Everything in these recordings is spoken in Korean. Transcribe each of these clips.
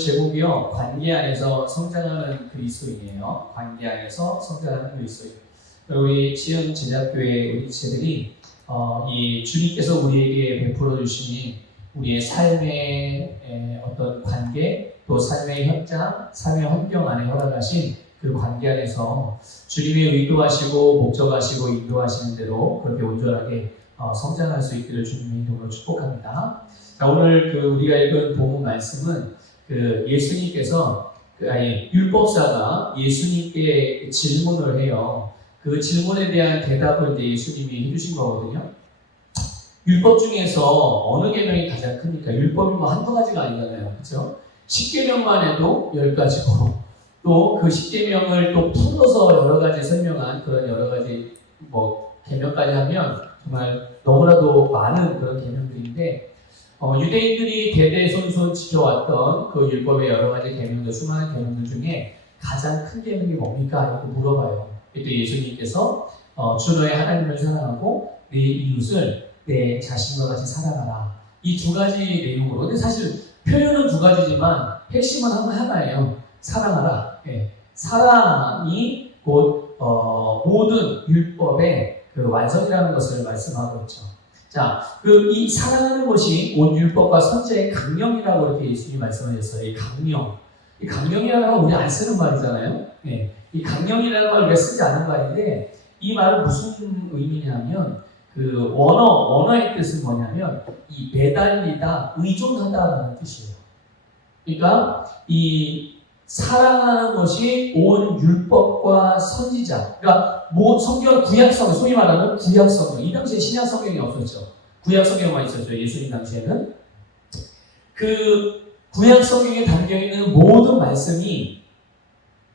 제목이요. 관계 안에서 성장하는 그리스도인이에요. 관계 안에서 성장하는 그리스도인. 우리 시흥 제자교회 우리 지체들이 이 주님께서 우리에게 베풀어 주신 우리의 삶의 어떤 관계, 또 삶의 현장, 삶의 환경 안에 허락하신 그 관계 안에서 주님의 의도하시고 목적하시고 인도하시는 대로 그렇게 온전하게 성장할 수 있기를 주님의 이름으로 축복합니다. 자, 오늘 우리가 읽은 본문 말씀은 예수님께서 율법사가 예수님께 질문을 해요. 그 질문에 대한 대답을 이제 예수님이 해주신 거거든요. 율법 중에서 어느 계명이 가장 큽니까? 율법이 뭐 한두 가지가 아니잖아요, 그렇죠? 10계명만 해도 10가지고 또 그 10계명을 또 풀어서 여러 가지 설명한 그런 여러 가지 계명까지 하면 정말 너무나도 많은 그런 계명들인데. 유대인들이 대대손손 지켜왔던 그 율법의 여러 가지 계명들, 수많은 계명들 중에 가장 큰 계명이 뭡니까? 이렇게 물어봐요. 또 예수님께서 주 너의 하나님을 사랑하고 내 이웃을 내 자신과 같이 사랑하라. 이 두 가지 내용으로. 근데 사실 표현은 두 가지지만 핵심은 하나예요. 사랑하라. 네. 사랑이 곧 모든 율법의 그 완성이라는 것을 말씀하고 있죠. 자, 이 사랑하는 것이 온 율법과 선지자의 강령이라고 이렇게 예수님이 말씀하셨어요. 이 강령. 이 강령이라는 건 우리 안 쓰는 말이잖아요. 네. 이 강령이라는 말 우리가 쓰지 않은 말인데, 이 말은 무슨 의미냐면, 원어의 뜻은 뭐냐면, 이 매달리다, 의존하다라는 뜻이에요. 그러니까, 이 사랑하는 것이 온 율법과 선지자. 그러니까 성경 구약성경, 소위 말하는 구약성경. 이 당시에 신약성경이 없었죠. 구약성경만 있었죠. 예수님 당시에는. 그 구약성경에 담겨있는 모든 말씀이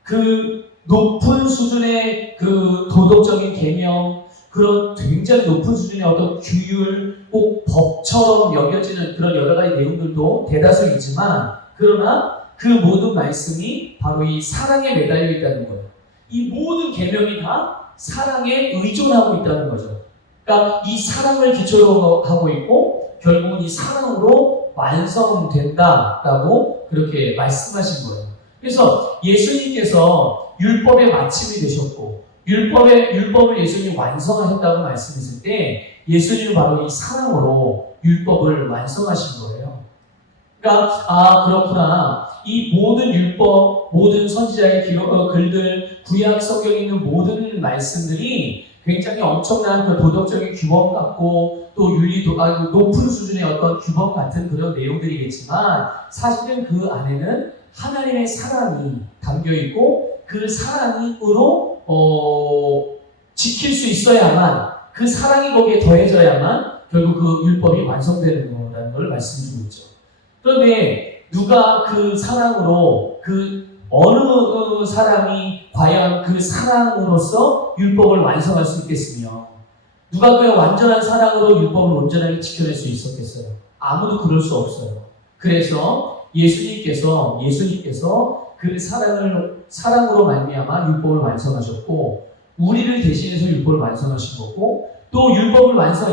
그 높은 수준의 그 도덕적인 계명, 그런 굉장히 높은 수준의 어떤 규율, 꼭 법처럼 여겨지는 그런 여러 가지 내용들도 대다수 있지만, 그러나 그 모든 말씀이 바로 이 사랑에 매달려 있다는 거예요. 이 모든 계명이 다 사랑에 의존하고 있다는 거죠. 그러니까 이 사랑을 기초로 하고 있고 결국은 이 사랑으로 완성된다라고 그렇게 말씀하신 거예요. 그래서 예수님께서 율법의 마침이 되셨고 율법을 예수님이 완성하셨다고 말씀했을 때 예수님은 바로 이 사랑으로 율법을 완성하신 거예요. 그러니까 그렇구나. 이 모든 율법, 모든 선지자의 글들, 구약 성경에 있는 모든 말씀들이 굉장히 엄청난 그 도덕적인 규범 같고 또 높은 수준의 어떤 규범 같은 그런 내용들이겠지만 사실은 그 안에는 하나님의 사랑이 담겨 있고 그 사랑으로 지킬 수 있어야만, 그 사랑이 거기에 더해져야만 결국 그 율법이 완성되는 거라는 걸 말씀드리고 있죠. 그런데 누가 그 사랑으로 어느 사람이 과연 그 사랑으로서 율법을 완성할 수 있겠으며 누가 그 완전한 사랑으로 율법을 온전하게 지켜낼 수 있었겠어요? 아무도 그럴 수 없어요. 그래서 예수님께서 그 사랑으로 말미암아 율법을 완성하셨고 우리를 대신해서 율법을 완성하신 거고 또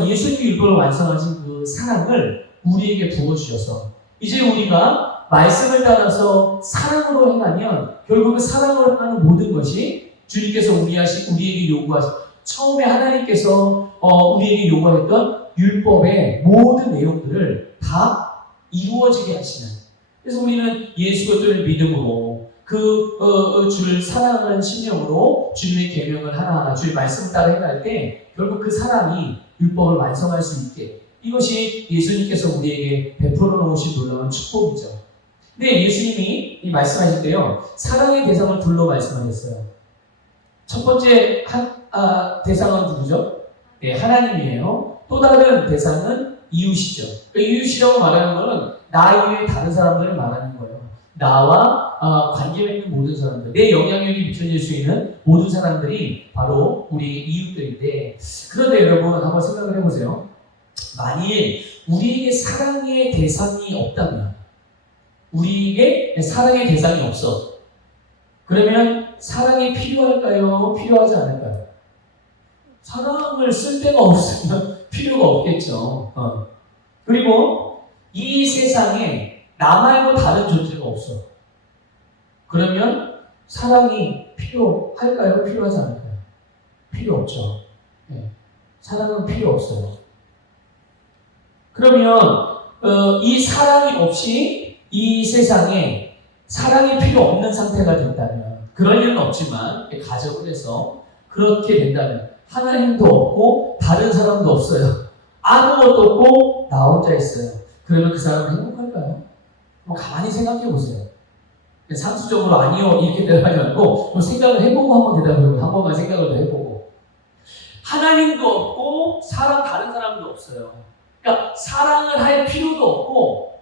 예수님이 율법을 완성하신 그 사랑을 우리에게 부어주셔서 이제 우리가 말씀을 따라서 사랑으로 행하면 결국 그 사랑으로 하는 모든 것이 주님께서 우리에게 요구하신 처음에 하나님께서 우리에게 요구했던 율법의 모든 내용들을 다 이루어지게 하시는. 그래서 우리는 예수 그리스도를 믿음으로 주를 사랑하는 심령으로 주님의 계명을 하나하나 주의 말씀을 따라 행할 때 결국 그 사랑이 율법을 완성할 수 있게. 이것이 예수님께서 우리에게 베풀어 놓으신 놀라운 축복이죠. 근데 예수님이 이 말씀하실 때요, 사랑의 대상을 둘로 말씀하셨어요. 첫 번째 대상은 누구죠? 네, 하나님이에요. 또 다른 대상은 이웃이죠. 그러니까 이웃이라고 말하는 것은 나 이외에 다른 사람들을 말하는 거예요. 나와 관계가 있는 모든 사람들, 내 영향력이 비춰질 수 있는 모든 사람들이 바로 우리 이웃들인데, 그런데 여러분 한번 생각을 해보세요. 만일 우리에게 사랑의 대상이 없다면, 우리에게 사랑의 대상이 없어. 그러면 사랑이 필요할까요? 필요하지 않을까요? 사랑을 쓸 데가 없으면 필요가 없겠죠. 그리고 이 세상에 나 말고 다른 존재가 없어. 그러면 사랑이 필요할까요? 필요하지 않을까요? 필요 없죠. 네. 사랑은 필요 없어요. 그러면 이 사랑이 없이 이 세상에 사랑이 필요 없는 상태가 된다면, 그럴 일은 없지만 가정을 해서 그렇게 된다면 하나님도 없고 다른 사람도 없어요. 아무것도 없고 나 혼자 있어요. 그러면 그 사람은 행복할까요? 가만히 생각해 보세요. 상수적으로 아니요 이렇게 대답하지 말고 생각을 해보고 한번 대답해보고 한 번만 생각을 더 해보고, 하나님도 없고 다른 사람도 없어요. 그러니까 사랑을 할 필요도 없고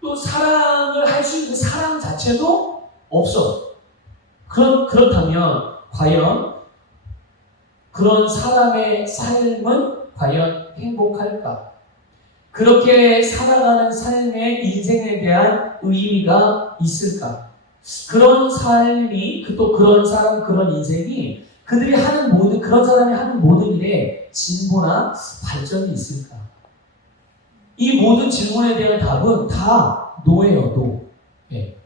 또 사랑을 할 수 있는 사랑 자체도 없어. 그렇다면 과연 그런 사람의 삶은 과연 행복할까? 그렇게 살아가는 삶의 인생에 대한 의미가 있을까? 그런 삶이, 또 그런 사람, 그런 인생이 그들이 하는 그런 사람이 하는 모든 일에 진보나 발전이 있을까? 이 모든 질문에 대한 답은 다 노예요, 노. 예.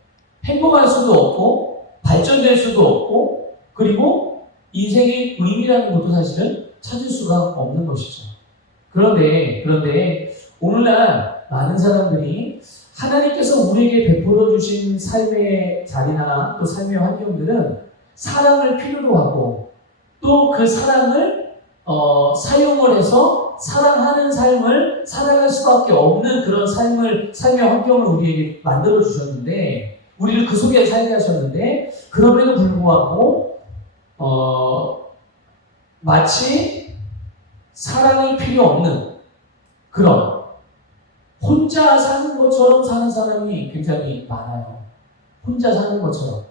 행복할 수도 없고, 발전될 수도 없고, 그리고 인생의 의미라는 것도 사실은 찾을 수가 없는 것이죠. 그런데 오늘날 많은 사람들이 하나님께서 우리에게 베풀어 주신 삶의 자리나 또 삶의 환경들은 사랑을 필요로 하고 또 그 사랑을 사용을 해서 사랑하는 삶을 살아갈 수밖에 없는 그런 삶의 환경을 우리에게 만들어 주셨는데, 우리를 그 속에 살게 하셨는데, 그럼에도 불구하고 마치 사랑이 필요 없는 그런 혼자 사는 것처럼 사는 사람이 굉장히 많아요. 혼자 사는 것처럼.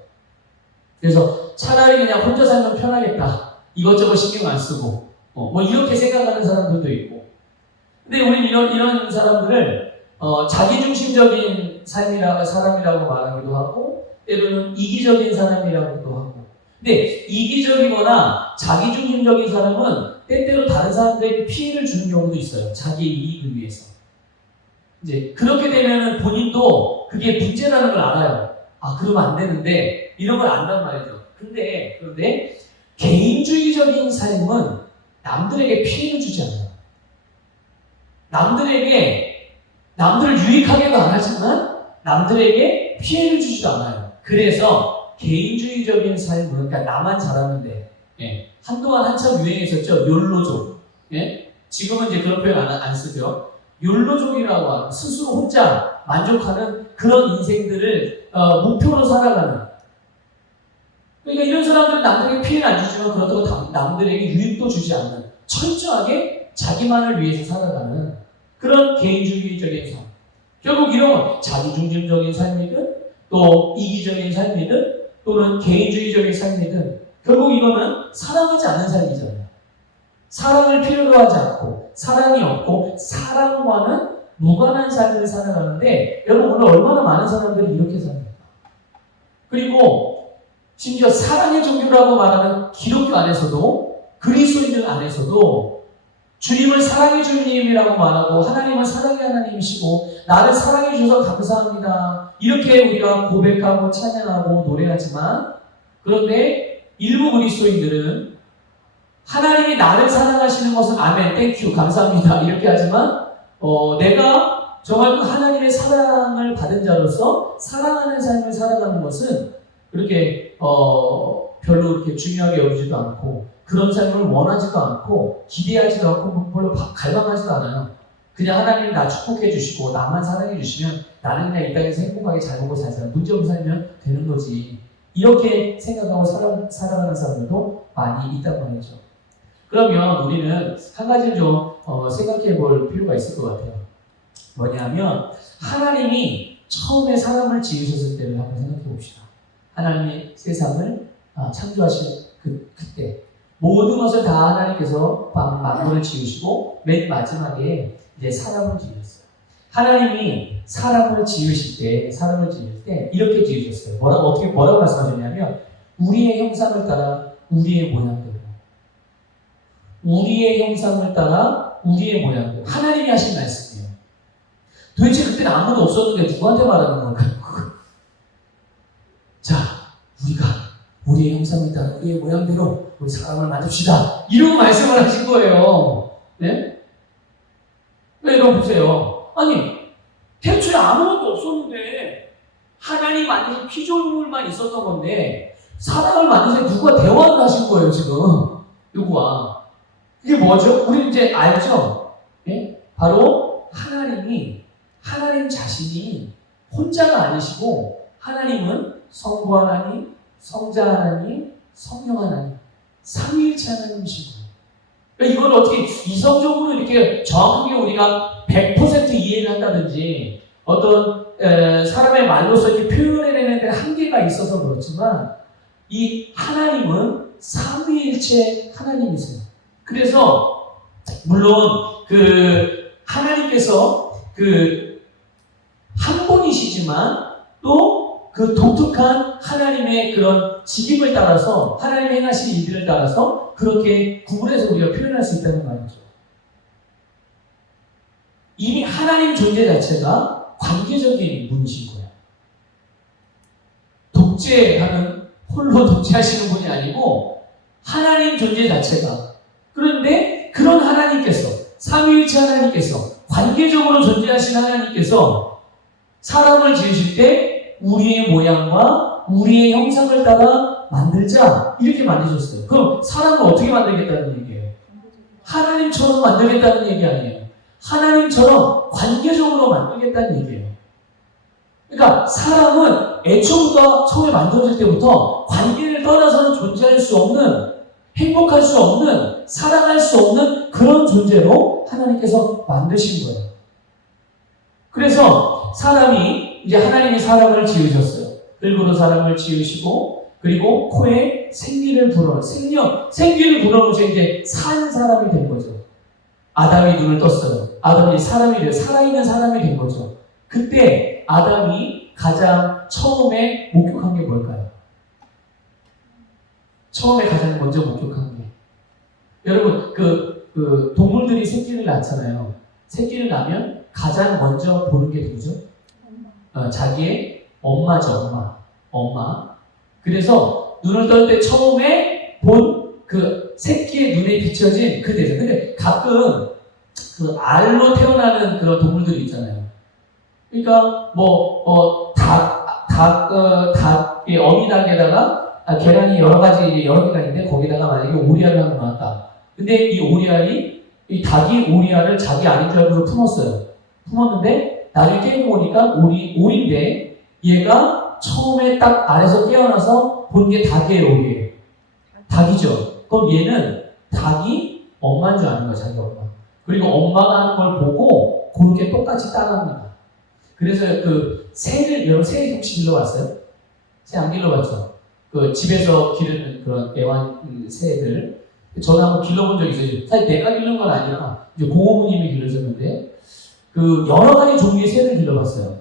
그래서 차라리 그냥 혼자 살면 편하겠다. 이것저것 신경 안 쓰고 이렇게 생각하는 사람들도 있고. 근데 우리는 이런 사람들을 자기중심적인 사람이라고 말하기도 하고, 때로는 이기적인 사람이라고도 하고. 근데 이기적이거나 자기중심적인 사람은 때때로 다른 사람들에게 피해를 주는 경우도 있어요. 자기의 이익을 위해서. 이제 그렇게 되면 본인도 그게 문제라는 걸 알아요. 그러면 안 되는데 이런 걸 안단 말이죠. 그런데 개인주의적인 삶은 남들에게 피해를 주지 않아요. 남들을 유익하게도 안 하지만 남들에게 피해를 주지도 않아요. 그래서 개인주의적인 삶은, 그러니까 나만 잘하면 돼. 예. 한동안 한참 유행했었죠. 욜로족. 예? 지금은 이제 그런 표현 안 쓰죠. 욜로족이라고 하는, 스스로 혼자 만족하는 그런 인생들을 목표로 살아가는. 그러니까 이런 사람들은 남들에게 피해를 안 주지만 그렇다고 남들에게 유익도 주지 않는, 철저하게 자기만을 위해서 살아가는 그런 개인주의적인 삶. 결국 이런 건 자기중심적인 삶이든 또 이기적인 삶이든 또는 개인주의적인 삶이든 결국 이거는 사랑하지 않는 삶이잖아요. 사랑을 필요로 하지 않고 사랑이 없고 사랑과는 무관한 삶을 살아가는데, 여러분 오늘 얼마나 많은 사람들이 이렇게 삽니까? 그리고 심지어 사랑의 종교라고 말하는 기독교 안에서도, 그리스도인들 안에서도 주님을 사랑의 주님이라고 말하고 하나님은 사랑의 하나님이시고 나를 사랑해 주셔서 감사합니다, 이렇게 우리가 고백하고 찬양하고 노래하지만, 그런데 일부 그리스도인들은 하나님이 나를 사랑하시는 것은 아멘, 땡큐, 감사합니다, 이렇게 하지만 내가 정말 그 하나님의 사랑을 받은 자로서 사랑하는 삶을 살아가는 것은 그렇게 별로 그렇게 중요하게 여기지도 않고, 그런 삶을 원하지도 않고 기대하지도 않고 별로 갈망하지도 않아요. 그냥 하나님이 나 축복해 주시고 나만 사랑해 주시면 나는 그냥 이 땅에서 행복하게 잘 먹고 잘 살아, 문제 없이 살면 되는 거지, 이렇게 생각하고 살아가는 사람들도 많이 있단 말이죠. 그러면 우리는 한 가지를 좀 생각해 볼 필요가 있을 것 같아요. 뭐냐면, 하나님이 처음에 사람을 지으셨을 때를 한번 생각해 봅시다. 하나님이 세상을 창조하신 그때 모든 것을 다 하나님께서 만물을 지으시고 맨 마지막에 이제 사람을 지으셨어요. 하나님이 사람을 지을 때 이렇게 지으셨어요. 뭐라고 말씀하셨냐면, 우리의 형상을 따라 우리의 모양대로. 우리의 형상을 따라 우리의 모양대로. 하나님이 하신 말씀이에요. 도대체 그때는 아무도 없었는데 누구한테 말하는 건가요? 자, 우리가 우리의 형상을 따라 우리의 모양대로 우리 사람을 만듭시다. 이러고 말씀을 하신 거예요. 네? 왜 여러분 보세요. 아니, 태초에 아무것도 없었는데 하나님 만드신 피조물만 있었던 건데 사람을 만드신 누가 대화를 하신 거예요, 지금. 누구와. 이게 뭐죠? 우리 이제 알죠? 네? 바로 하나님 자신이 혼자가 아니시고 하나님은 성부 하나님, 성자 하나님, 성령 하나님, 삼위일체 하나님이시고. 그러니까 이걸 어떻게 이성적으로 이렇게 정확하게 우리가 100% 이해를 한다든지 어떤 사람의 말로서 이렇게 표현해내는 데 한계가 있어서 그렇지만 이 하나님은 삼위일체 하나님이세요. 그래서 물론 그 하나님께서 그 한 분이시지만 또 그 독특한 하나님의 그런 직임을 따라서 하나님의 행하신 일들을 따라서 그렇게 구분해서 우리가 표현할 수 있다는 말이죠. 이미 하나님 존재 자체가 관계적인 분이신 거예요. 독재하는 홀로 독재하시는 분이 아니고 하나님 존재 자체가. 그런데 그런 하나님께서 삼위일체 하나님께서 관계적으로 존재하신 하나님께서 사람을 지으실 때 우리의 모양과 우리의 형상을 따라 만들자 이렇게 만드셨어요. 그럼 사람을 어떻게 만들겠다는 얘기예요? 하나님처럼 만들겠다는 얘기 아니에요. 하나님처럼 관계적으로 만들겠다는 얘기예요. 그러니까 사람은 애초부터 처음에 만들어질 때부터 관계를 떠나서는 존재할 수 없는, 행복할 수 없는, 사랑할 수 없는 그런 존재로 하나님께서 만드신 거예요. 그래서 사람이 이제 하나님이 사람을 지으셨어요. 흙으로 사람을 지으시고 그리고 코에 생기를 생기를 불어넣으셔 이제 산 사람이 된 거죠. 아담이 눈을 떴어요. 아담이 사람이 돼요. 살아있는 사람이 된 거죠. 그때 아담이 가장 처음에 목격한 게 뭘까요? 처음에 가장 먼저 목격한 게 여러분 그 동물들이 새끼를 낳잖아요. 새끼를 낳으면 가장 먼저 보는 게 누구죠? 자기의 엄마죠. 엄마. 그래서 눈을 뜰 때 처음에 본 그 새끼의 눈에 비춰진 그 대상. 근데 가끔 그 알로 태어나는 그런 동물들이 있잖아요. 그러니까 닭의 어미닭에다가 계란이 여러 개가 있는데 거기다가 만약에 오리알을 하나 낳았다. 근데 이 오리알이 이 닭이 오리알을 자기 아닌 줄 알고서 품었는데 나중에 깨고 보니까 오리인데 얘가 처음에 딱 알에서 깨어나서 본 게 닭의 오리예요. 닭이죠. 그럼 얘는 닭이 엄마인 줄 아는 거야, 자기 엄마. 그리고 엄마가 하는 걸 보고 그렇게 똑같이 따라합니다. 그래서 그 새를, 여러분 새 혹시 길러봤어요? 새 안 길러봤죠? 그 집에서 기르는 그런 애완 새들. 저는 한번 길러본 적이 있어요. 사실 내가 기른 건 아니라 이제 고모님이 기르셨는데 그 여러 가지 종류의 새를 길러봤어요.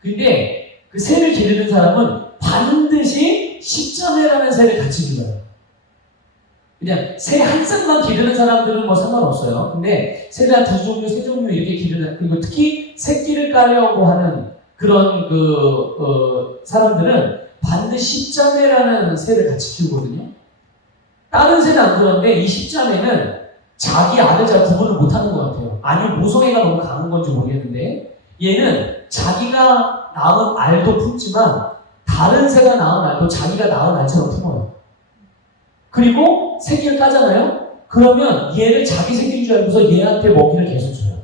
근데 그 새를 기르는 사람은 반드시 십자매라는 새를 같이 길러요. 그냥 새 한 쌍만 기르는 사람들은 뭐 상관없어요. 근데 새를 한 두 종류, 세 종류 이렇게 기르는, 그리고 특히 새끼를 까려고 하는 그런 사람들은 반드시 십자매라는 새를 같이 키우거든요. 다른 새는 안 그런데 이 십자매는 자기 알을 잘 구분을 못하는 것 같아요. 아니면 모성애가 너무 강한 건지 모르겠는데 얘는 자기가 낳은 알도 품지만 다른 새가 낳은 알도 자기가 낳은 알처럼 품어요. 그리고 새끼를 까잖아요? 그러면 얘를 자기 새끼인 줄 알고서 얘한테 먹이를 계속 줘요.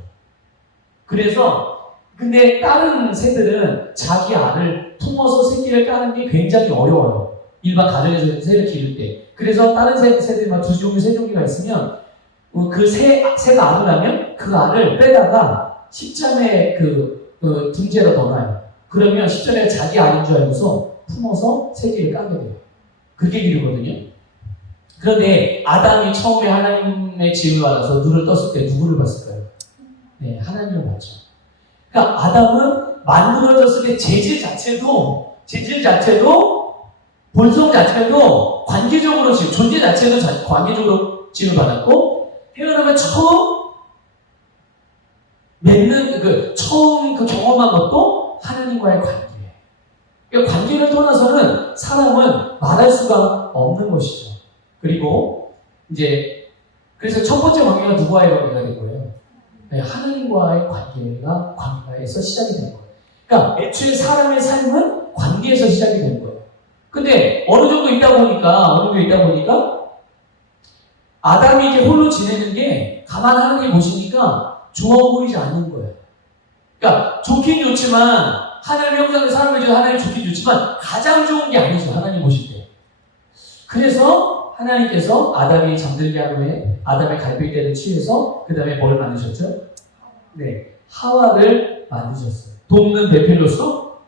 그래서 근데 다른 새들은 자기 알을 품어서 새끼를 까는 게 굉장히 어려워요. 일반 가정에서 새를 기를 때. 그래서 다른 새들이 막 두 종류, 세 종류가 있으면 그 새가 알을 하면 그 알을 빼다가 십자매 둥지에다 넣어놔요. 그러면 십자매가 자기 알인 줄 알고서 품어서 새끼를 까게 돼요. 그렇게 기르거든요. 그런데 아담이 처음에 하나님의 지음을 받아서 눈을 떴을 때 누구를 봤을까요? 네, 하나님을 봤죠. 그러니까 아담은 만들어졌을 때 재질 자체도 본성 자체도 관계적으로 지금 존재 자체도 관계적으로 지음을 받았고 태어나면 처음 맺는 처음 경험한 것도 하나님과의 관계예요. 그러니까 관계를 떠나서는 사람은 말할 수가 없는 것이죠. 그리고 이제 그래서 첫 번째 관계가 누구와의 관계가 된 거예요? 네, 하나님과의 관계에서 시작이 된 거예요. 그러니까 애초에 사람의 삶은 관계에서 시작이 되는 거예요. 근데 어느 정도 있다 보니까 아담이 이제 홀로 지내는 게 가만 하나님 보시니까 좋아 보이지 않는 거예요. 그러니까 좋긴 좋지만 하나님의 형상의 사람을 지어 하나님 좋긴 좋지만 가장 좋은 게 아니죠. 하나님 보실 때. 그래서 하나님께서 아담이 잠들게 한 후에 아담의 갈비뼈를 취해서 그 다음에 뭘 만드셨죠? 네, 하와를 만드셨어요. 돕는 배필로서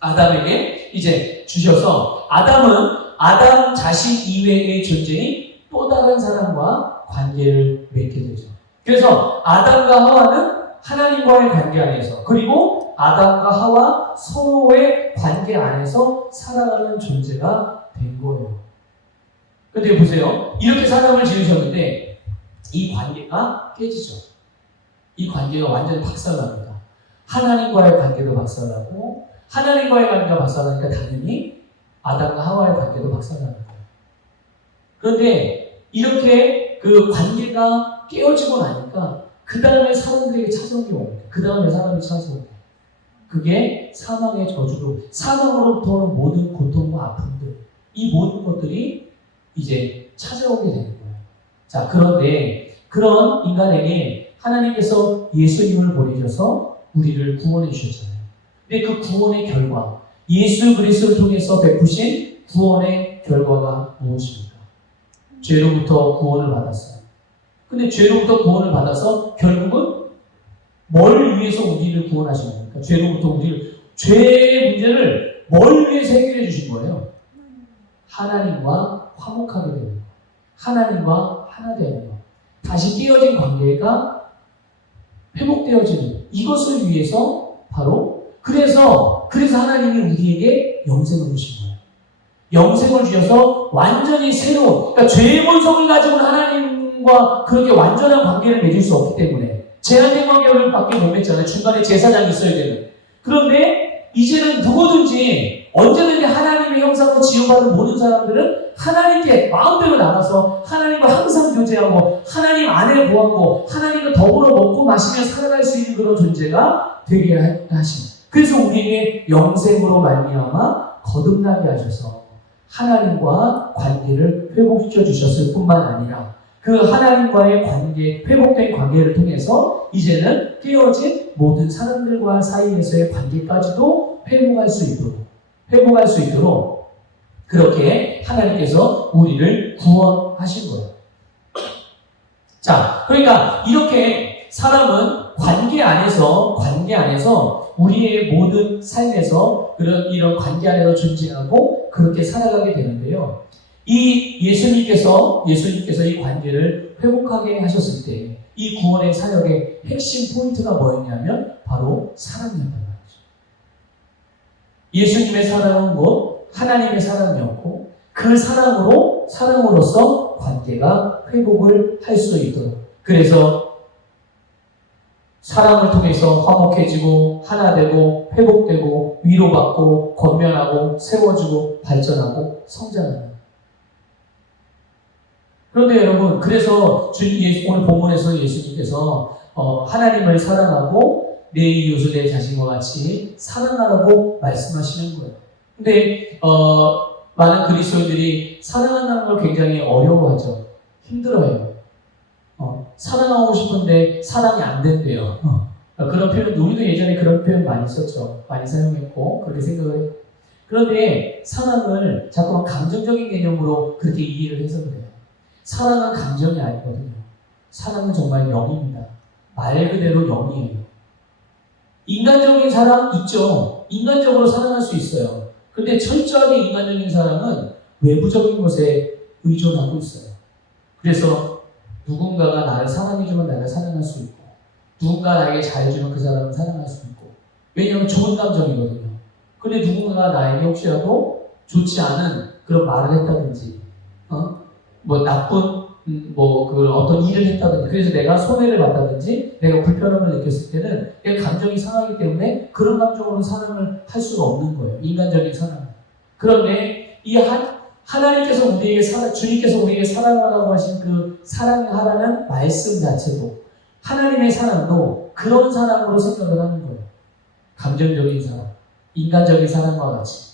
아담에게 이제 주셔서 아담은 아담 자신 이외의 존재인 또 다른 사람과 관계를 맺게 되죠. 그래서 아담과 하와는 하나님과의 관계 안에서 그리고 아담과 하와 서로의 관계 안에서 살아가는 존재가 된 거예요. 근데 보세요. 이렇게 사람을 지으셨는데 이 관계가 깨지죠. 이 관계가 완전히 박살납니다. 하나님과의 관계도 박살나고 하나님과의 관계가 박살나니까 당연히 아담과 하와의 관계도 박살나는 거예요. 그런데 이렇게 그 관계가 깨어지고 나니까 그 다음에 사람들에게 찾아온 게 뭡니까? 그 다음에 사람이 찾아온 게 그게 사망의 저주로 사망으로부터 모든 고통과 아픔들 이 모든 것들이 이제 찾아오게 되는 거예요. 자, 그런데 그런 인간에게 하나님께서 예수님을 보내셔서 우리를 구원해 주셨잖아요. 근데 그 구원의 결과 예수 그리스도를 통해서 베푸신 구원의 결과가 무엇입니까? 죄로부터 구원을 받았어요. 근데 죄로부터 구원을 받아서 결국은 뭘 위해서 우리를 구원하신 겁니까? 죄의 문제를 뭘 위해서 해결해 주신 거예요? 하나님과 화목하게 되는 거. 하나님과 하나 되는 거. 다시 깨어진 관계가 회복되어지는 이것을 위해서 바로 그래서 하나님이 우리에게 영생을 주신 거예요. 영생을 주셔서 완전히 새로운 그러니까 죄의 본성을 가지고는 하나님과 그렇게 완전한 관계를 맺을 수 없기 때문에 제한된 관계를 밖에 못 맺잖아요. 중간에 제사장이 있어야 되는. 그런데 이제는 누구든지 언제든지 하나님의 형상으로 지음받은 모든 사람들은 하나님께 마음대로 나가서 하나님과 항상 교제하고 하나님 안에 거하고 하나님과 더불어 먹고 마시며 살아갈 수 있는 그런 존재가 되게 하신. 그래서 우리에게 영생으로 말미암아 거듭나게 하셔서 하나님과 관계를 회복시켜 주셨을 뿐만 아니라 그 하나님과의 관계, 회복된 관계를 통해서 이제는 깨어진 모든 사람들과 사이에서의 관계까지도 회복할 수 있도록 그렇게 하나님께서 우리를 구원하신 거예요. 자, 그러니까 이렇게 사람은 관계 안에서 우리의 모든 삶에서 이런 관계 안에서 존재하고 그렇게 살아가게 되는데요. 이 예수님께서 이 관계를 회복하게 하셨을 때 이 구원의 사역의 핵심 포인트가 뭐였냐면 바로 사랑이었단 말이죠. 예수님의 사랑은 곧 하나님의 사랑이었고 그 사랑으로서 관계가 회복을 할 수 있도록 그래서 사랑을 통해서 화목해지고 하나되고 회복되고 위로받고 권면하고 세워주고 발전하고 성장합니다. 그런데 여러분 그래서 오늘 본문에서 예수님께서 하나님을 사랑하고 내 이웃을 내 자신과 같이 사랑하라고 말씀하시는 거예요. 근데 많은 그리스도인들이 사랑한다는 걸 굉장히 어려워하죠. 힘들어해요. 사랑하고 싶은데 사랑이 안 된대요. 그런 표현, 우리도 예전에 그런 표현 많이 썼죠. 많이 사용했고, 그렇게 생각을 해요. 그런데 사랑을 자꾸만 감정적인 개념으로 그렇게 이해를 해서 그래요. 사랑은 감정이 아니거든요. 사랑은 정말 영입니다. 말 그대로 영이에요. 인간적인 사랑 있죠. 인간적으로 사랑할 수 있어요. 근데 철저하게 인간적인 사랑은 외부적인 것에 의존하고 있어요. 그래서 누군가가 나를 사랑해주면 나를 사랑할 수 있고 누군가 나에게 잘해주면 그 사람은 사랑할 수 있고 왜냐하면 좋은 감정이거든요. 근데 누군가가 나에게 혹시라도 좋지 않은 그런 말을 했다든지 뭐 나쁜 어떤 일을 했다든지, 그래서 내가 손해를 봤다든지, 내가 불편함을 느꼈을 때는 내가 감정이 상하기 때문에 그런 감정으로 사랑을 할 수가 없는 거예요. 인간적인 사랑. 그런데 하나님께서 주님께서 우리에게 사랑하라고 하신 그 사랑하라는 말씀 자체도, 하나님의 사랑도 그런 사랑으로 생각을 하는 거예요. 감정적인 사랑, 인간적인 사랑과 같이.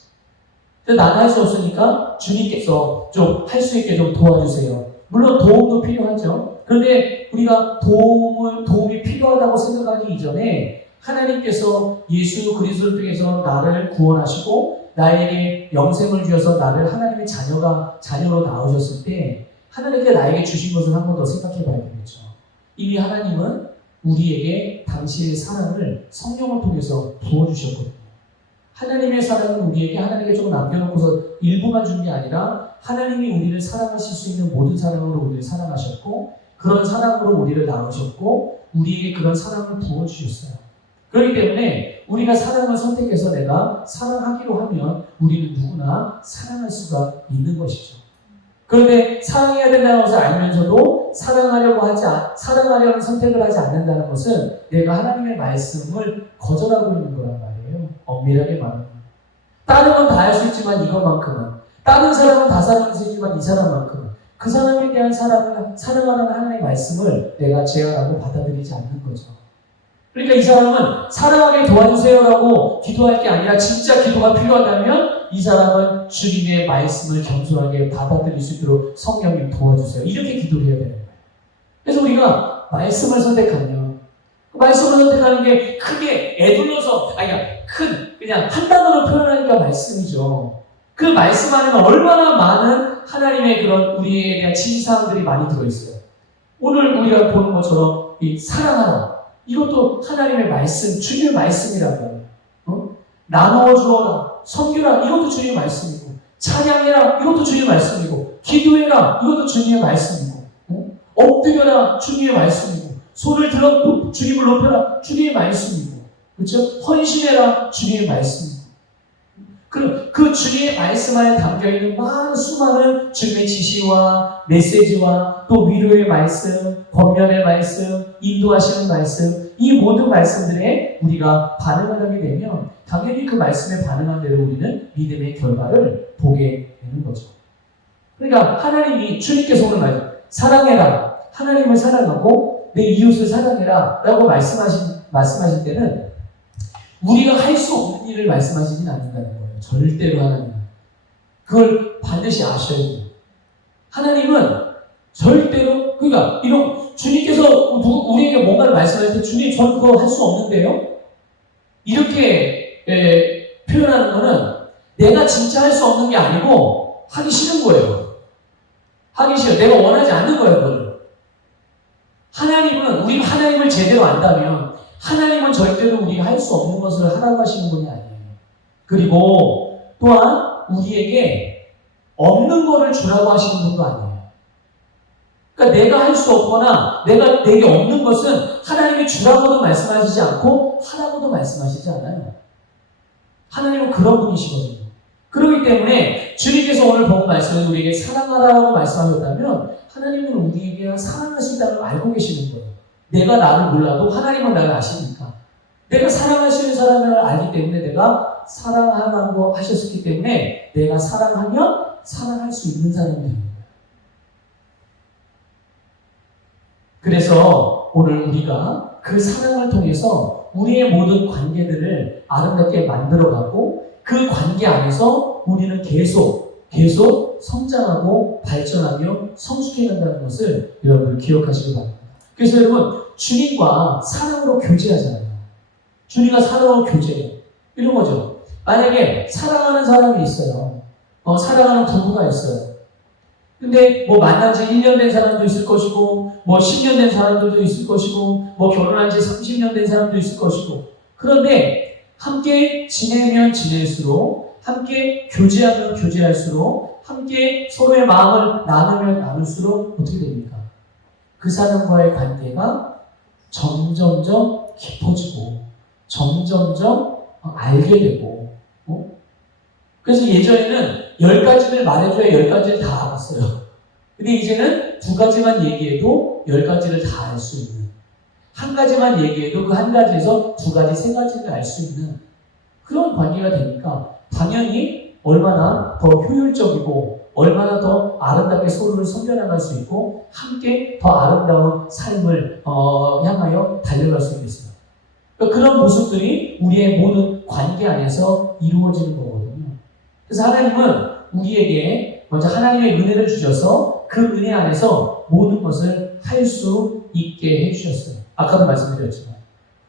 나는 할 수 없으니까 주님께서 좀 할 수 있게 좀 도와주세요. 물론 도움도 필요하죠. 그런데 우리가 도움이 필요하다고 생각하기 이전에 하나님께서 예수 그리스도를 통해서 나를 구원하시고 나에게 영생을 주셔서 나를 하나님의 자녀로 낳으셨을 때 하나님께 나에게 주신 것을 한 번 더 생각해 봐야 되겠죠. 이미 하나님은 우리에게 당시의 사랑을 성령을 통해서 부어주셨거든요. 하나님의 사랑은 우리에게 하나님께 좀 남겨놓고서 일부만 준 게 아니라 하나님이 우리를 사랑하실 수 있는 모든 사랑으로 우리를 사랑하셨고 그런 사랑으로 우리를 낳으셨고 우리에게 그런 사랑을 부어주셨어요. 그렇기 때문에 우리가 사랑을 선택해서 내가 사랑하기로 하면 우리는 누구나 사랑할 수가 있는 것이죠. 그런데 사랑해야 된다는 것을 알면서도 사랑하려는 선택을 하지 않는다는 것은 내가 하나님의 말씀을 거절하고 있는 거란 말이에요. 엄밀하게 말하면. 다른 건 다 할 수 있지만 이것만큼은, 다른 사람은 다 사랑할 수 있지만 이 사람만큼은 그 사람에 대한 사랑하는 하나님의 말씀을 내가 제어하고 받아들이지 않는 거죠. 그러니까 이 사람은 사랑하게 도와주세요라고 기도할 게 아니라 진짜 기도가 필요하다면 이 사람은 주님의 말씀을 겸손하게 받아들일 수 있도록 성령님 도와주세요. 이렇게 기도를 해야 되는 거예요. 그래서 우리가 말씀을 선택하면 말씀을 선택하는 게 크게 애둘러서 그냥 한 단어로 표현하니까 말씀이죠. 그 말씀 안에는 얼마나 많은 하나님의 그런 우리에 대한 지시사항들이 많이 들어있어요. 오늘 우리가 보는 것처럼 이 사랑하라. 이것도 하나님의 말씀, 주님의 말씀이란 말이에요. 나누어 주어라, 섬기라, 이것도 주님의 말씀이고, 찬양해라, 이것도 주님의 말씀이고, 기도해라, 이것도 주님의 말씀이고, 엎드려라, 주님의 말씀이고, 손을 들어 주님을 높여라, 주님의 말씀이고, 그렇죠? 헌신해라, 주님의 말씀이고. 그 주님의 말씀 안에 담겨있는 수많은 주님의 지시와 메시지와 또 위로의 말씀, 권면의 말씀, 인도하시는 말씀, 이 모든 말씀들에 우리가 반응을 하게 되면 당연히 그 말씀에 반응한 대로 우리는 믿음의 결과를 보게 되는 거죠. 그러니까 주님께서 오늘 사랑해라, 하나님을 사랑하고 내 이웃을 사랑해라 라고 말씀하실 때는 우리가 할 수 없는 일을 말씀하시진 않는다는 거예요. 절대로 하나님은. 그걸 반드시 아셔야 돼요. 하나님은 절대로, 그러니까 주님께서 우리에게 뭔가를 말씀할 때 주님 전 그거 할 수 없는데요? 이렇게 표현하는 거는 내가 진짜 할 수 없는 게 아니고 하기 싫은 거예요. 하기 싫어. 내가 원하지 않는 거예요. 그걸. 우리가 하나님을 제대로 안다면 하나님은 절대로 우리가 할 수 없는 것을 하라고 하시는 분이 아니에요. 그리고 또한 우리에게 없는 거를 주라고 하시는 분도 아니에요. 그러니까 내가 할 수 없거나 내게 없는 것은 하나님이 주라고도 말씀하시지 않고 하라고도 말씀하시지 않아요. 하나님은 그런 분이시거든요. 그렇기 때문에 주님께서 오늘 본 말씀을 우리에게 사랑하라고 말씀하셨다면 하나님은 우리에게 사랑하신다는 걸 알고 계시는 거예요. 내가 나를 몰라도 하나님은 나를 아시니까. 내가 사랑하시는 사람을 알기 때문에 내가 사랑하라고 하셨기 때문에 내가 사랑하면 사랑할 수 있는 사람이 되는 거예요. 그래서 오늘 우리가 그 사랑을 통해서 우리의 모든 관계들을 아름답게 만들어가고 그 관계 안에서 우리는 계속 성장하고 발전하며 성숙해간다는 것을 여러분 기억하시기 바랍니다. 그래서 여러분 주님과 사랑으로 교제하잖아요. 주님과 사랑으로 교제해요. 이런 거죠. 만약에 사랑하는 사람이 있어요. 사랑하는 부부가 있어요. 근데 만난 지 1년 된 사람도 있을 것이고 10년 된 사람들도 있을 것이고 결혼한 지 30년 된 사람도 있을 것이고 그런데 함께 지내면 지낼수록 함께 교제하면 교제할수록 함께 서로의 마음을 나누면 나눌수록 어떻게 됩니까? 그 사람과의 관계가 점점점 깊어지고 점점점 알게 되고 그래서 예전에는 10가지를 말해줘야 10가지를 다 알았어요. 근데 이제는 두 가지만 얘기해도 10가지를 다 알 수 있는, 한 가지만 얘기해도 그 한 가지에서 두 가지, 세 가지를 알 수 있는 그런 관계가 되니까 당연히 얼마나 더 효율적이고 얼마나 더 아름답게 서로를 섬겨나갈 수 있고 함께 더 아름다운 삶을 향하여 달려갈 수 있겠어요. 그러니까 그런 모습들이 우리의 모든 관계 안에서 이루어지는 거거든요. 그래서 하나님은 우리에게 먼저 하나님의 은혜를 주셔서 그 은혜 안에서 모든 것을 할 수 있게 해주셨어요. 아까도 말씀드렸지만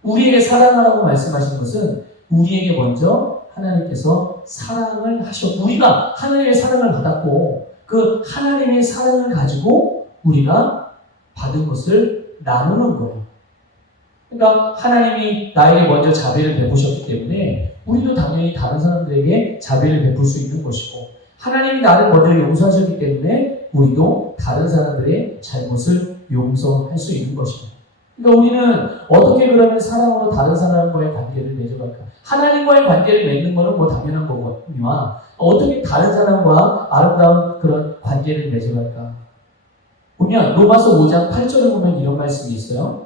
우리에게 사랑하라고 말씀하신 것은 우리에게 먼저 하나님께서 사랑을 하셨고 우리가 하나님의 사랑을 받았고 그 하나님의 사랑을 가지고 우리가 받은 것을 나누는 거예요. 그러니까 하나님이 나에게 먼저 자비를 베푸셨기 때문에 우리도 당연히 다른 사람들에게 자비를 베풀 수 있는 것이고 하나님이 나를 먼저 용서하셨기 때문에 우리도 다른 사람들의 잘못을 용서할 수 있는 것입니다. 그러니까 우리는 어떻게 그러면 사랑으로 다른 사람과의 관계를 맺어갈까? 하나님과의 관계를 맺는 것은 뭐 당연한 거거니와 어떻게 다른 사람과 아름다운 그런 관계를 맺어갈까? 보면 로마서 5장 8절에 보면 이런 말씀이 있어요.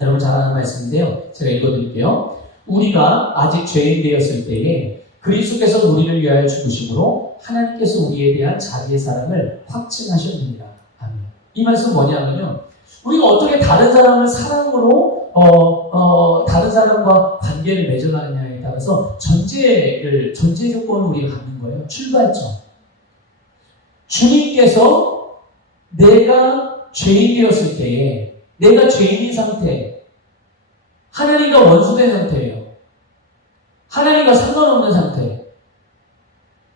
여러분 잘 아는 말씀인데요. 제가 읽어드릴게요. 우리가 아직 죄인 되었을 때에 그리스도께서 우리를 위하여 죽으심으로 하나님께서 우리에 대한 자기의 사랑을 확증하셨느니라. 아멘. 이 말씀은 뭐냐면요. 우리가 어떻게 다른 사람을 사랑으로 다른 사람과 관계를 맺어가느냐에 따라서 전제 조건을 우리가 갖는 거예요. 출발점. 주님께서 내가 죄인 되었을 때에 내가 죄인인 상태, 하나님과 원수된 상태예요. 하나님과 상관없는 상태.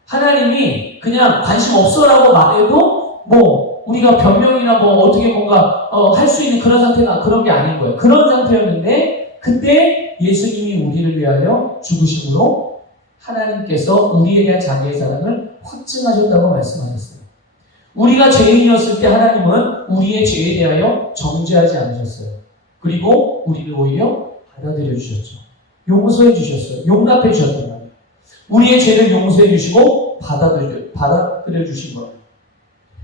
하나님이 그냥 관심 없어라고 말해도 뭐 우리가 변명이나 뭐 어떻게 뭔가 할 수 있는 그런 상태가 그런 게 아닌 거예요. 그런 상태였는데 그때 예수님이 우리를 위하여 죽으심으로 하나님께서 우리에 대한 자기의 사랑을 확증하셨다고 말씀하셨어요. 우리가 죄인이었을 때 하나님은 우리의 죄에 대하여 정죄하지 않으셨어요. 그리고 우리를 오히려 받아들여 주셨죠. 용서해 주셨어요. 용납해 주셨단 말이에요. 우리의 죄를 용서해 주시고 받아들여 주신 거예요.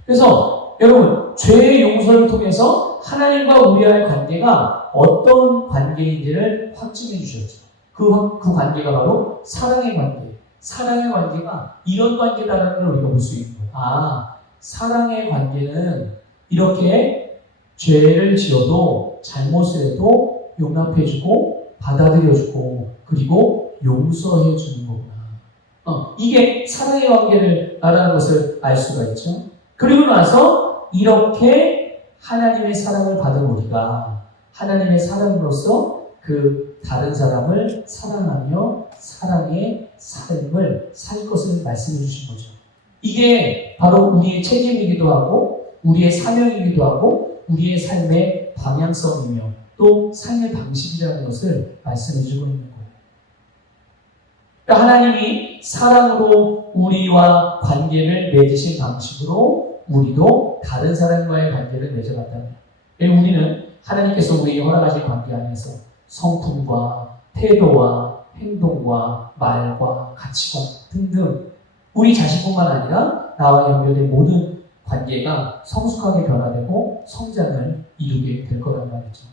그래서 여러분 죄의 용서를 통해서 하나님과 우리와의 관계가 어떤 관계인지를 확증해 주셨죠. 그 관계가 바로 사랑의 관계. 사랑의 관계가 이런 관계다라는 걸 우리가 볼 수 있는 거예요. 사랑의 관계는 이렇게 죄를 지어도 잘못을 해도 용납해주고 받아들여주고 그리고 용서해주는 거구나. 이게 사랑의 관계를 말하는 것을 알 수가 있죠. 그리고 나서 이렇게 하나님의 사랑을 받은 우리가 하나님의 사랑으로서 그 다른 사람을 사랑하며 사랑의 삶을 살 것을 말씀해 주신 거죠. 이게 바로 우리의 책임이기도 하고 우리의 사명이기도 하고 우리의 삶의 방향성이며 또 삶의 방식이라는 것을 말씀해 주고 있는 거예요. 그러니까 하나님이 사랑으로 우리와 관계를 맺으신 방식으로 우리도 다른 사람과의 관계를 맺어간다면 우리는 하나님께서 우리에게 허락하신 관계 안에서 성품과 태도와 행동과 말과 가치관 등등 우리 자신뿐만 아니라 나와 연결된 모든 관계가 성숙하게 변화되고 성장을 이루게 될 거란 말이죠.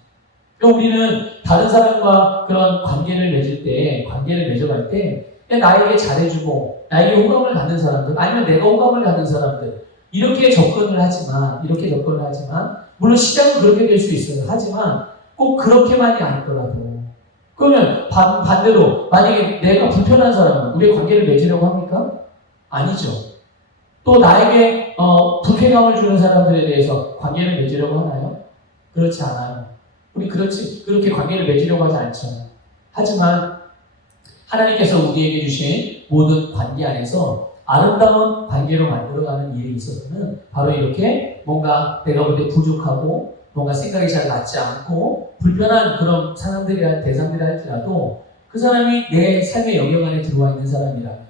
그러니까 우리는 다른 사람과 그런 관계를 맺어갈 때 나에게 잘해주고 나에게 호감을 갖는 사람들 아니면 내가 호감을 갖는 사람들 이렇게 접근을 하지만 물론 시작은 그렇게 될 수 있어요. 하지만 꼭 그렇게만이 아니더라도 그러면 반대로 만약에 내가 불편한 사람은 우리의 관계를 맺으려고 합니까? 아니죠. 또 나에게 불쾌감을 주는 사람들에 대해서 관계를 맺으려고 하나요? 그렇지 않아요. 우리 그렇게 관계를 맺으려고 하지 않잖아요. 하지만 하나님께서 우리에게 주신 모든 관계 안에서 아름다운 관계로 만들어가는 일에 있어서는 바로 이렇게 뭔가 내가 볼 때 부족하고 뭔가 생각이 잘 맞지 않고 불편한 그런 대상들이 할지라도 그 사람이 내 삶의 영역 안에 들어와 있는 사람이라면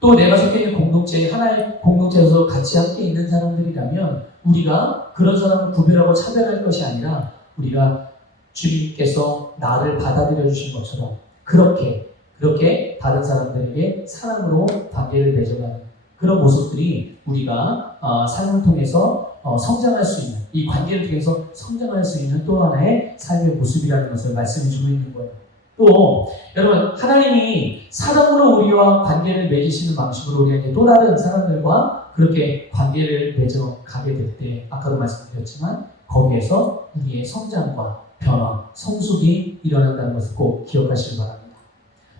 또 내가 속해 있는 공동체, 하나의 공동체에서 같이 함께 있는 사람들이라면 우리가 그런 사람을 구별하고 차별할 것이 아니라 우리가 주님께서 나를 받아들여 주신 것처럼 그렇게 다른 사람들에게 사랑으로 관계를 맺어가는 그런 모습들이 우리가 삶을 통해서 성장할 수 있는, 이 관계를 통해서 성장할 수 있는 또 하나의 삶의 모습이라는 것을 말씀해 주고 있는 거예요. 또 여러분, 하나님이 사랑으로 우리와 관계를 맺으시는 방식으로 우리에게 또 다른 사람들과 그렇게 관계를 맺어 가게 될 때, 아까도 말씀드렸지만 거기에서 우리의 성장과 변화, 성숙이 일어난다는 것을 꼭 기억하시기 바랍니다.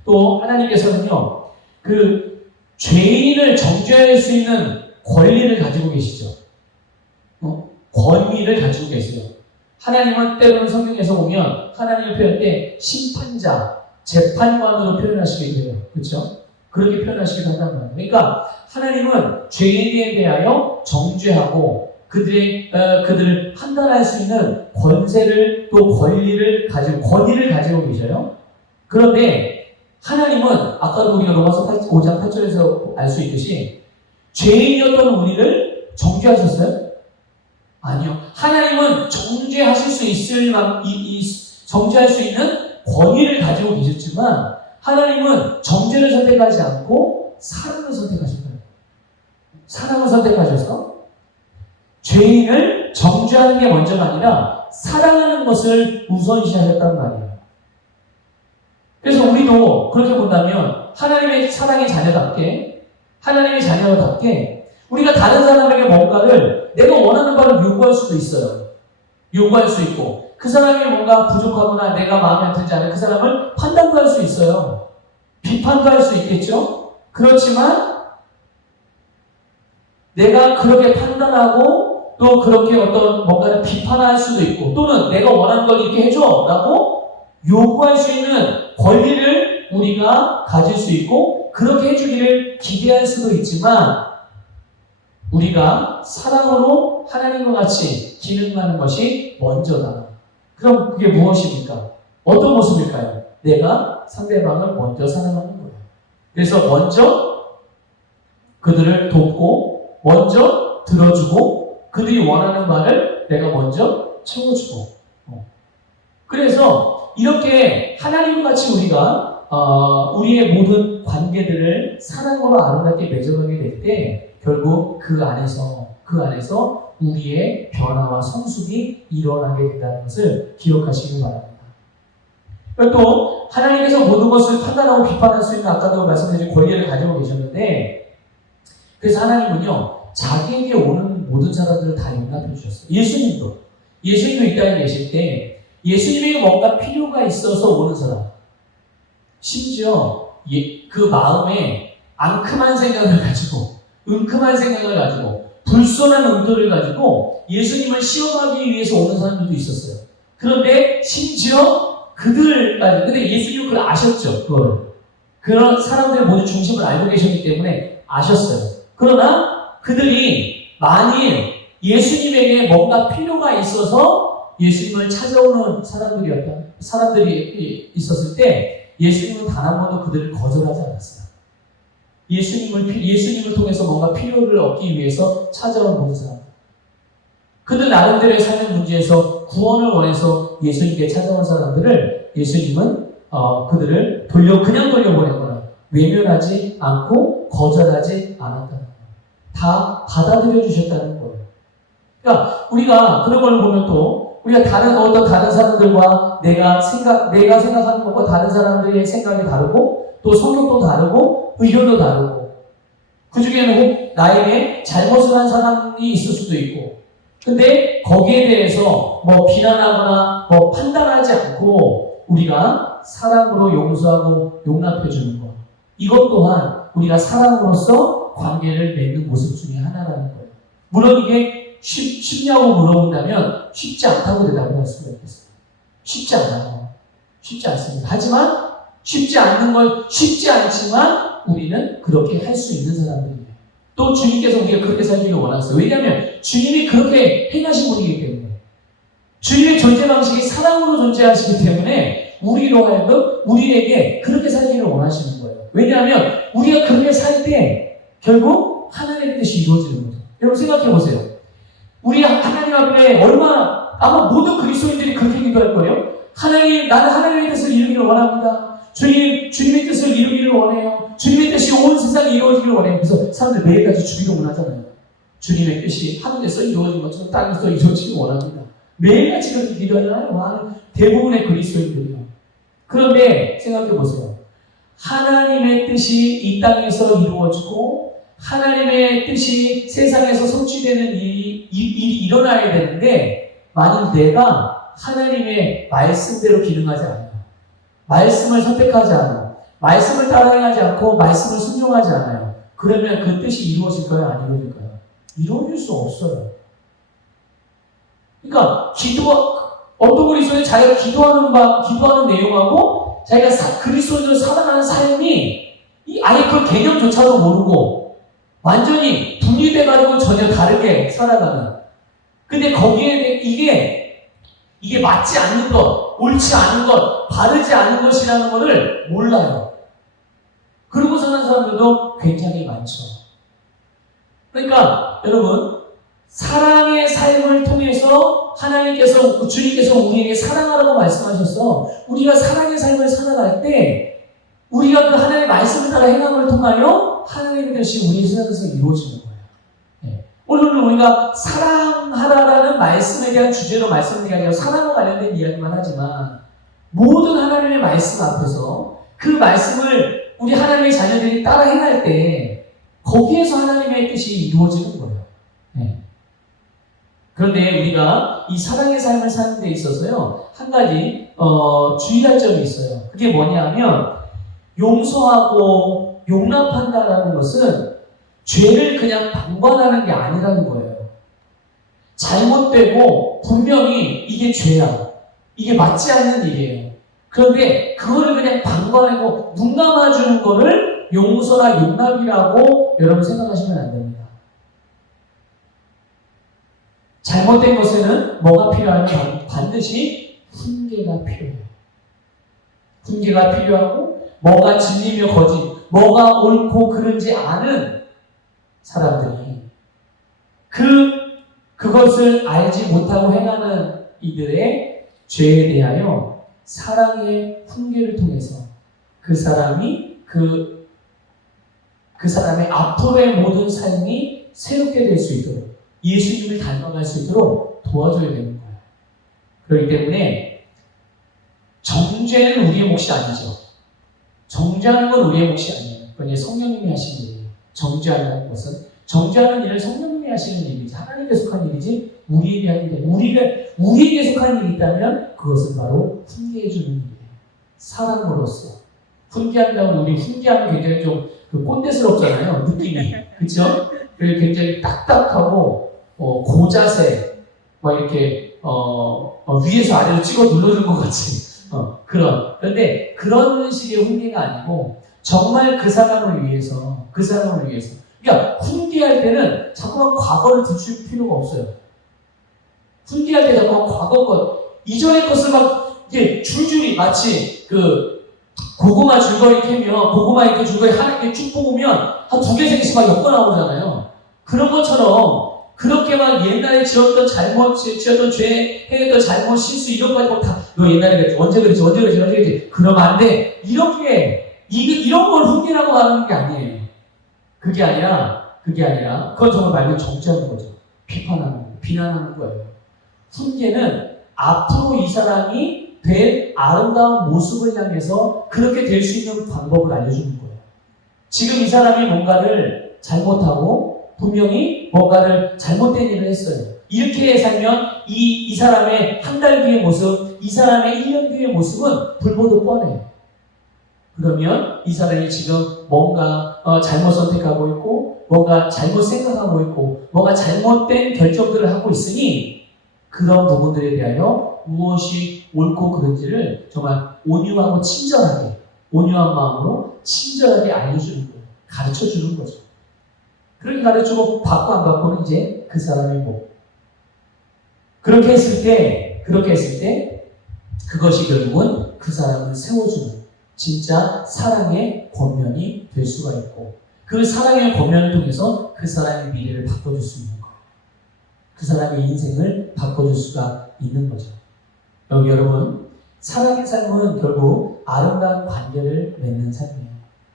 또 하나님께서는요, 그 죄인을 정죄할 수 있는 권리를 가지고 계시죠. 권위를 가지고 계세요. 하나님은 때로는 성경에서 보면 하나님을 표현할 때 심판자, 재판관으로 표현하시게 돼요. 그렇죠? 그렇게 표현하시기도 한단 말이에요. 그러니까 하나님은 죄인에 대하여 정죄하고 그들을 판단할 수 있는 권세를 또 권위를 가지고 계셔요. 그런데 하나님은 아까도 우리가 로마서 5장 8절에서 알 수 있듯이 죄인이었던 우리를 정죄하셨어요? 아니요. 하나님은 정죄하실 수 있을 정죄할 수 있는 권위를 가지고 계셨지만 하나님은 정죄를 선택하지 않고 사랑을 선택하셨어요. 사랑을 선택하셔서 죄인을 정죄하는 게 먼저가 아니라 사랑하는 것을 우선시하셨단 말이에요. 그래서 우리도 그렇게 본다면 하나님의 사랑의 자녀답게, 하나님의 자녀답게 우리가 다른 사람에게 뭔가를 내가 원하는 바를 요구할 수도 있어요. 요구할 수 있고 그 사람이 뭔가 부족하거나 내가 마음에 안 들지 않은 그 사람을 판단도 할 수 있어요. 비판도 할 수 있겠죠? 그렇지만 내가 그렇게 판단하고 또 그렇게 어떤 뭔가를 비판할 수도 있고 또는 내가 원하는 걸 이렇게 해줘 라고 요구할 수 있는 권리를 우리가 가질 수 있고 그렇게 해주기를 기대할 수도 있지만 우리가 사랑으로 하나님과 같이 기능하는 것이 먼저다. 그럼 그게 무엇입니까? 어떤 모습일까요? 내가 상대방을 먼저 사랑하는 거예요. 그래서 먼저 그들을 돕고 먼저 들어주고 그들이 원하는 말을 내가 먼저 채워주고 그래서 이렇게 하나님과 같이 우리가 우리의 모든 관계들을 사랑으로 아름답게 맺어가게 될 때 결국 그 안에서 우리의 변화와 성숙이 일어나게 된다는 것을 기억하시기 바랍니다. 또 하나님께서 모든 것을 판단하고 비판할 수 있는 아까도 말씀드린 권리를 가지고 계셨는데 그래서 하나님은요 자기에게 오는 모든 사람들을 다 용납해 주셨어요. 예수님도 이 땅에 계실 때 예수님에게 뭔가 필요가 있어서 오는 사람 심지어 그 마음에 앙큼한 생각을 가지고 은큼한 생각을 가지고 불손한 의도를 가지고 예수님을 시험하기 위해서 오는 사람들도 있었어요. 그런데 심지어 그들까지 근데 예수님은 그걸 아셨죠. 그런 사람들의 모든 중심을 알고 계셨기 때문에 아셨어요. 그러나 그들이 만일 예수님에게 뭔가 필요가 있어서 예수님을 찾아오는 사람들이 있었을 때 예수님은 단 한 번도 그들을 거절하지 않았어요. 예수님을 통해서 뭔가 필요를 얻기 위해서 찾아온 모든 사람들. 그들 나름대로의 삶의 문제에서 구원을 원해서 예수님께 찾아온 사람들을 예수님은 그들을 그냥 돌려보내거나 외면하지 않고 거절하지 않았다는 거예요. 다 받아들여 주셨다는 거예요. 그러니까 우리가 그런 걸 보면 또 우리가 어떤 다른 사람들과 내가 생각하는 것과 다른 사람들의 생각이 다르고 또 성격도 다르고 의견도 다르고 그 중에는 혹 나에게 잘못을 한 사람이 있을 수도 있고 근데 거기에 대해서 비난하거나 판단하지 않고 우리가 사랑으로 용서하고 용납해주는 것 이것 또한 우리가 사랑으로서 관계를 맺는 모습 중에 하나라는 거예요. 물론 이게 쉽냐고 물어본다면 쉽지 않다고 대답을 할 수가 있겠어요. 쉽지 않아요. 쉽지 않습니다. 하지만 쉽지 않지만 우리는 그렇게 할 수 있는 사람들이에요. 또 주님께서 우리가 그렇게 살기를 원하세요. 왜냐하면 주님이 그렇게 행하신 분이기 때문에 주님의 존재 방식이 사랑으로 존재하시기 때문에 우리로 하여금 우리에게 그렇게 살기를 원하시는 거예요. 왜냐하면 우리가 그렇게 살 때 결국 하나님의 뜻이 이루어지는 거죠. 여러분 생각해 보세요. 우리 하나님 앞에 아마 모든 그리스도인들이 그렇게 기도할 거예요. 나는 하나님의 뜻을 이루기를 원합니다. 주님의 뜻을 이루기를 원해요. 주님의 뜻이 온 세상에 이루어지기를 원해요. 그래서 사람들 매일같이 주기도문 하잖아요. 주님의 뜻이 하늘에서 이루어진 것처럼 땅에서 이루어지기 원합니다. 매일같이 그렇게 기도하는 많은 대부분의 그리스도인들이요. 그런데 생각해 보세요. 하나님의 뜻이 이 땅에서 이루어지고 하나님의 뜻이 세상에서 성취되는 일이 일어나야 되는데 만약 내가 하나님의 말씀대로 기능하지 않아요. 말씀을 선택하지 않아요. 말씀을 따라행하지 않고 말씀을 순종하지 않아요. 그러면 그 뜻이 이루어질까요? 안 이루어질까요? 이루어질 수 없어요. 그러니까 어떤 그리스도인은 자기가 기도하는 내용하고 자기가 그리스도인으로 살아가는 삶이 아예 그 개념조차도 모르고 완전히 분리돼가지고 전혀 다르게 살아가는. 근데 거기에 이게 맞지 않는 것, 옳지 않은 것, 바르지 않은 것이라는 것을 몰라요. 그러고 사는 사람들도 굉장히 많죠. 그러니까 여러분, 사랑의 삶을 통해서 주님께서 우리에게 사랑하라고 말씀하셔서 우리가 사랑의 삶을 살아갈 때 우리가 그 하나님의 말씀을 따라 행함을 통하여 하나님의 뜻이 우리 세상에서 이루어지는 거예요. 네. 오늘은 우리가 사랑하라라는 말씀에 대한 주제로 말씀드리는 게 사랑과 관련된 이야기만 하지만 모든 하나님의 말씀 앞에서 그 말씀을 우리 하나님의 자녀들이 따라 행할 때 거기에서 하나님의 뜻이 이루어지는 거예요. 네. 그런데 우리가 이 사랑의 삶을 사는 데 있어서요, 한 가지 주의할 점이 있어요. 그게 뭐냐면 용서하고 용납한다라는 것은 죄를 그냥 방관하는 게 아니라는 거예요. 잘못되고 분명히 이게 죄야. 이게 맞지 않는 일이에요. 그런데 그거를 그냥 방관하고 눈 감아주는 거를 용서나 용납이라고 여러분 생각하시면 안 됩니다. 잘못된 것에는 뭐가 필요하면 반드시 훈계가 필요해요. 훈계가 필요하고 뭐가 진리며 거짓, 뭐가 옳고 그른지 아는 사람들이 그것을 알지 못하고 행하는 이들의 죄에 대하여 사랑의 훈계를 통해서 그 사람이 그 사람의 앞으로의 모든 삶이 새롭게 될 수 있도록 예수님을 닮아갈 수 있도록 도와줘야 되는 거예요. 그렇기 때문에 정죄는 우리의 몫이 아니죠. 정죄하는 건 우리의 몫이 아니에요. 그건 성령님이 하시는 일이에요. 정죄하는 것은 정죄하는 일을 성령님이 하시는 일이지 하나님께 속한 일이지 우리에게 한 일이에요. 우리에게 속한 일이 있다면 그것은 바로 훈계해 주는 일이에요. 사랑으로서 훈계한다고 우리 훈계하면 굉장히 좀 꼰대스럽잖아요. 느낌이. 그렇죠? 굉장히 딱딱하고 고자세 막 이렇게 위에서 아래로 찍어 눌러준 것 같이 그런데 그런 식의 훈계가 아니고 정말 그 사람을 위해서 그러니까 훈계할 때는 자꾸만 과거를 들출 필요가 없어요. 훈계할 때 자꾸만 과거 것 이전의 것을 막 이게 줄줄이 마치 고구마 줄거리 캐면 고구마 이렇게 줄거리 하나 이렇게 쭉 뽑으면 한 2개, 3개씩 막 엮어 나오잖아요. 그런 것처럼 그렇게 막 옛날에 지었던 죄, 행했던 잘못, 실수 이런 거 가지고 다 너 옛날에 그랬지, 언제 그랬지 그러면 안 돼. 이런 걸 훈계라고 하는 게 아니에요. 그게 아니라 그건 정말 말로 정죄하는 거죠. 비난하는 거예요. 훈계는 앞으로 이 사람이 된 아름다운 모습을 향해서 그렇게 될 수 있는 방법을 알려주는 거예요. 지금 이 사람이 뭔가를 잘못하고 분명히 뭔가를 잘못된 일을 했어요. 이렇게 살면 이 사람의 한 달 뒤의 모습, 이 사람의 1년 뒤의 모습은 불보듯 뻔해요. 그러면 이 사람이 지금 뭔가 잘못 선택하고 있고 뭔가 잘못 생각하고 있고 뭔가 잘못된 결정들을 하고 있으니 그런 부분들에 대하여 무엇이 옳고 그른지를 정말 온유한 마음으로 친절하게 알려주는 거예요. 가르쳐주는 거죠. 그렇게 가르치고 받고 안 받고는 이제 그 사람의 목. 그렇게 했을 때 그것이 결국은 그 사람을 세워주는 진짜 사랑의 권면이 될 수가 있고 그 사랑의 권면을 통해서 그 사람의 미래를 바꿔줄 수 있는 거예요. 그 사람의 인생을 바꿔줄 수가 있는 거죠. 여러분, 사랑의 삶은 결국 아름다운 관계를 맺는 삶이에요.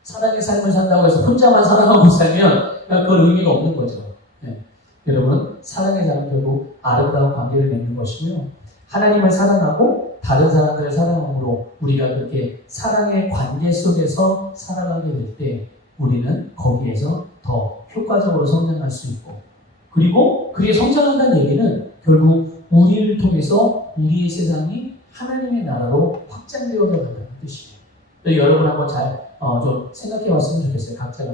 사랑의 삶을 산다고 해서 혼자만 사랑하고 살면 그건 의미가 없는 거죠. 네. 여러분, 사랑의 자는 결국 아름다운 관계를 맺는 것이고요. 하나님을 사랑하고 다른 사람들을 사랑함으로 우리가 그렇게 사랑의 관계 속에서 살아가게 될 때 우리는 거기에서 더 효과적으로 성장할 수 있고, 그리고 그게 성장한다는 얘기는 결국 우리를 통해서 우리의 세상이 하나님의 나라로 확장되어져 간다는 뜻이에요. 또 여러분 한번 좀 생각해 봤으면 좋겠어요. 각자.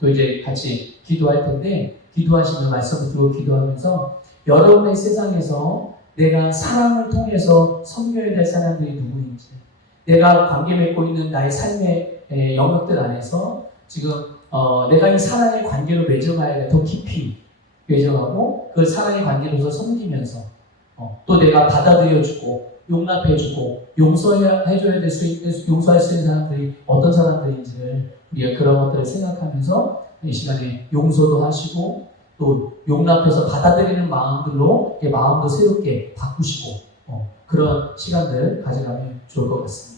또 이제 같이 기도할 텐데, 기도하시면 말씀을 들고 기도하면서 여러분의 세상에서 내가 사랑을 통해서 섬겨야 될 사람들이 누구인지, 내가 관계 맺고 있는 나의 삶의 영역들 안에서 지금 내가 이 사랑의 관계로 맺어가야 돼. 더 깊이 맺어가고 그 사랑의 관계로서 섬기면서 또 내가 받아들여주고 용납해주고 용서해줘야 될 수 있는, 용서할 수 있는 사람들이 어떤 사람들인지를 우리가 그런 것들을 생각하면서 이 시간에 용서도 하시고 또 용납해서 받아들이는 마음들로 마음도 새롭게 바꾸시고 그런 시간들 가져가면 좋을 것 같습니다.